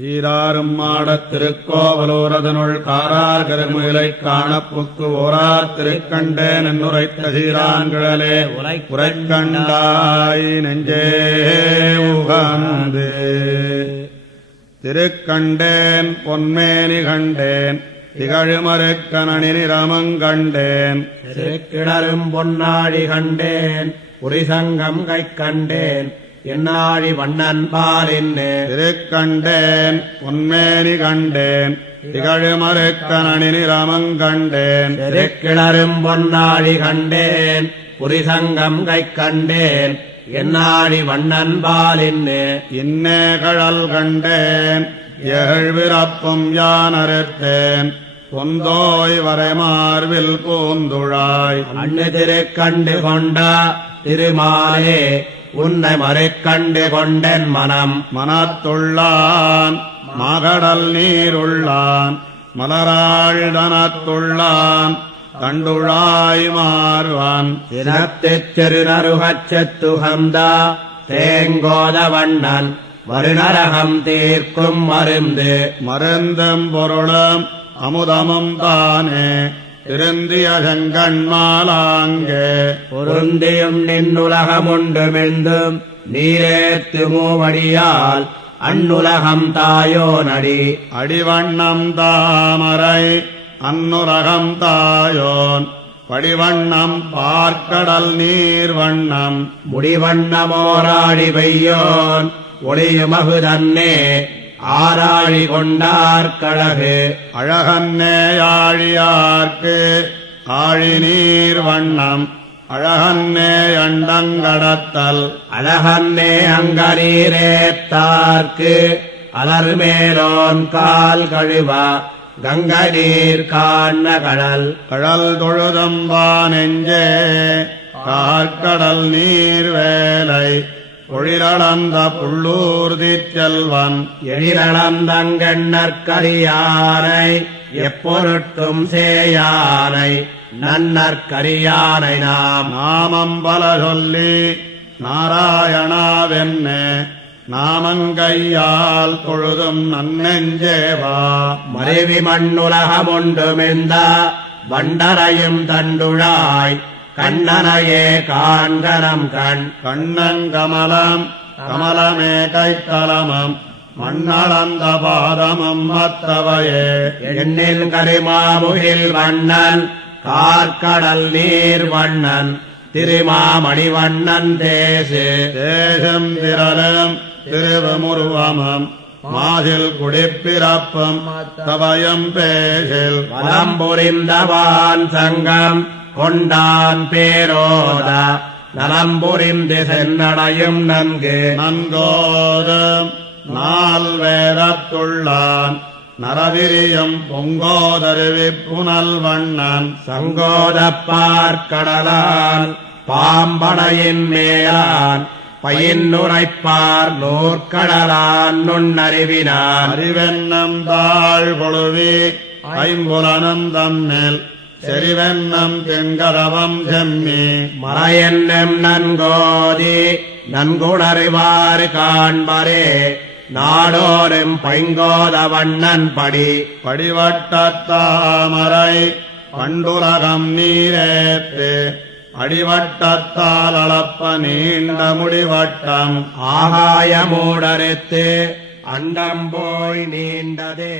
சீராரும் மாடத் திருக்கோவலூரதனுள் காரார் கருமுயிலைக் காணப்புக்கு ஓரார் திருக்கண்டேன் என்னுரைத்த சீரான்கிழலே உரைக்கண்டாய் நெஞ்சே உகந்து திருக்கண்டேன் பொன்மேனி கண்டேன் திகழுமருக்கணனி நிறமங்கண்டேன் திருக்கிணரும் பொன்னாழி கண்டேன் புரிசங்கம் கை கண்டேன் என்னாழி வண்ணன் பாலின்னே திருக்கண்டேன் பொன்மேனி கண்டேன் திகழுமருக்கணனி நிறமங்கண்டேன் திருக்கிணரும் பொன்னாழி கண்டேன் புரிசங்கம் கை கண்டேன் என்னாழி வண்ணன் பாலின்னே இன்னே கழல் கண்டேன் ஏழ்விறப்பும் யானறுத்தேன் பொந்தோய் வரைமார்வில் பூந்துழாய் அண்ணு திருக்கண்டு கொண்டா திருமாலே உன்னை மறுக்கண்டு கொண்டென் மனம் மனத்துள்ளான் மாகடல் நீருள்ளான் மலராழ்தனத்துள்ளான் தண்டுழாய் மாறுவான் தினத்துச் செருநருகச்சத்துகந்தா தேங்கோத வண்ணன் வருநரகம் தீர்க்கும் மருந்து மருந்தும் பொருளும் அமுதமும் தானே திருந்திய செங்கண்மாலாங்கே பொருந்தியும் நின்னுலகமுண்டுமெந்தும் நீரேத்து மூவடியால் அந்நுலகம் தாயோ நடி அடிவண்ணம் தாமரை அன்னுரகம் தாயோன் படிவண்ணம் பார்க்கடல் நீர்வண்ணம் முடிவண்ணமோராடி பெய்யோன் ஒளியுமகுதன்னே ஆராழி கொண்டார்கழகு அழகன்னேயாழியார்க்கு ஆழி நீர் வண்ணம் அழகன்னே அண்டங்கடத்தல் அழகன்னே அங்கநீரேத்தார்க்கு அலர்மேலோன் கால் கழுவா கங்க நீர் காண கடல் கடல் தொழுதம்பா நெஞ்சே கார்கடல் நீர் வேலை பொழிலளந்த புள்ளூர்திச் செல்வன் எழிலளந்தங்கண்ணற்கரியானை எப்பொருட்டும் சேயானை நன்னற்கரியானை நாமம் பல சொல்லி நாராயணாவென்னே நாமங்கையால் தொழுதும் நன்னெஞ்சேவா மருவி மண்ணுலகமுண்டுமெந்த வண்டரையும் தண்டுழாய் கண்ணனையே காண்கனம் கண் கண்ணன் கமலம் கமலமே கைத்தலமம் மண்ணளந்த பாதமம் மத்தவையே எண்ணில் கரிமாமுகில் வண்ணன் கார்கடல் நீர் வண்ணன் திருமாமணிவண்ணன் தேசம் திரளும் திருவமுருவமம் மாதில் குடிப்பிறப்பும் தவயம் பேசில் வலம் புரிந்தவான் சங்கம் கொண்டான் பேரோத நலம்புரிந்து சென்னடையும் நன்கோதும் நால் வேதத்துள்ளான் நரவிரியம் பொங்கோதருவி புனல் வண்ணன் சங்கோதப்பார்கடலான் பாம்படையின் மேலான் பயின்னுரைப்பார் நூற்கடலான் நுண்ணறிவினான் அறிவென்னம் தாழ் பொழுவி ஐம்புலனும் தன்னில் செறிவென்னம் தென்கரவம் செம்மி மறையென்னம் நன்கோதி நன்குணறிவாறு காண்பரே நாடோரும் பைங்கோத வண்ணன் படி படிவட்டத்தாமரை பண்டுலகம் நீரேத்து அடிவட்டத்தால் அளப்ப நீண்ட முடிவட்டம் ஆகாயமூடறுத்து அண்டம் போய் நீண்டதே.